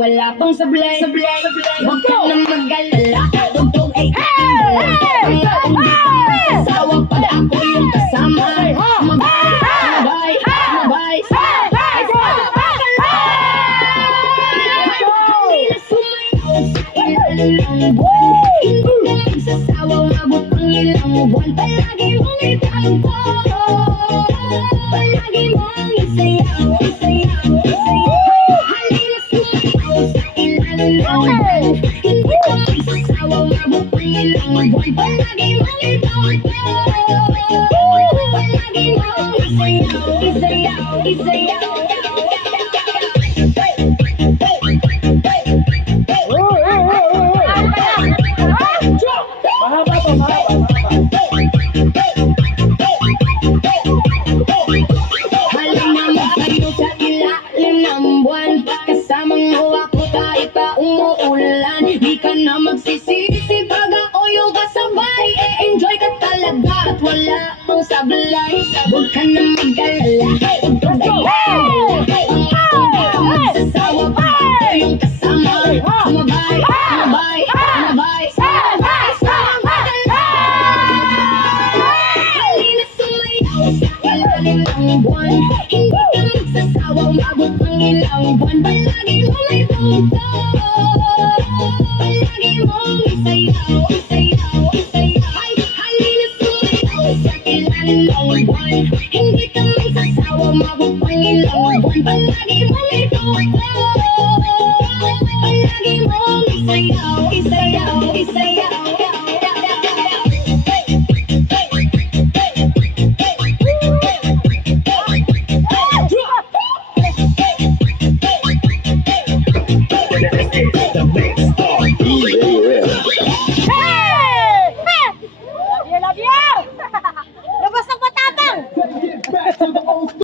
wala pang sablay. Huwag ka nang mag-alala, tugtog ay ang akong di ka magsasawa pag ako yung kasama. Sumabay, sumabay, sumabay sa Halina sumayaw sa ilalim ng buwan. Hindi ka magsasawa, umabot ang ilang buwan. Palagi mong itago, palagi mong isayaw, isayaw, isayaw. Halina sumayaw sa ilalim ng buwan. Hindi ka magsasawa, umabot ang ilang buwan. Palagi mong itago, palagi mong isayaw, isayaw, isayaw. Mahaba to, mahaba. Halina magtayo sa ilalim ng buwan. Kasamang ako kahit pa umuulan. Di ka na magsisisi pag ako yung kasabay. E-enjoy ka talaga at wala pang sablay. Huwag ka na mag-alala, tugtog ay ang akong di ka magsasawa pag ako yung kasama. Sumabay, sumabay, sumabay, sumabay, sumabay. Halina sumayaw sa ilalim ng buwan. Hindi ka magsasawa, umabot ang ilang buwan. Palagi mo may tugtog, palagi mong isayaw, isayaw, isayaw. Halina sumayaw sa ilalim ng buwan. Hindi ka magsasawa, umabot ang ilang buwan. Palagi mo may tugtog, palagi mong isayaw, isayaw, isayaw.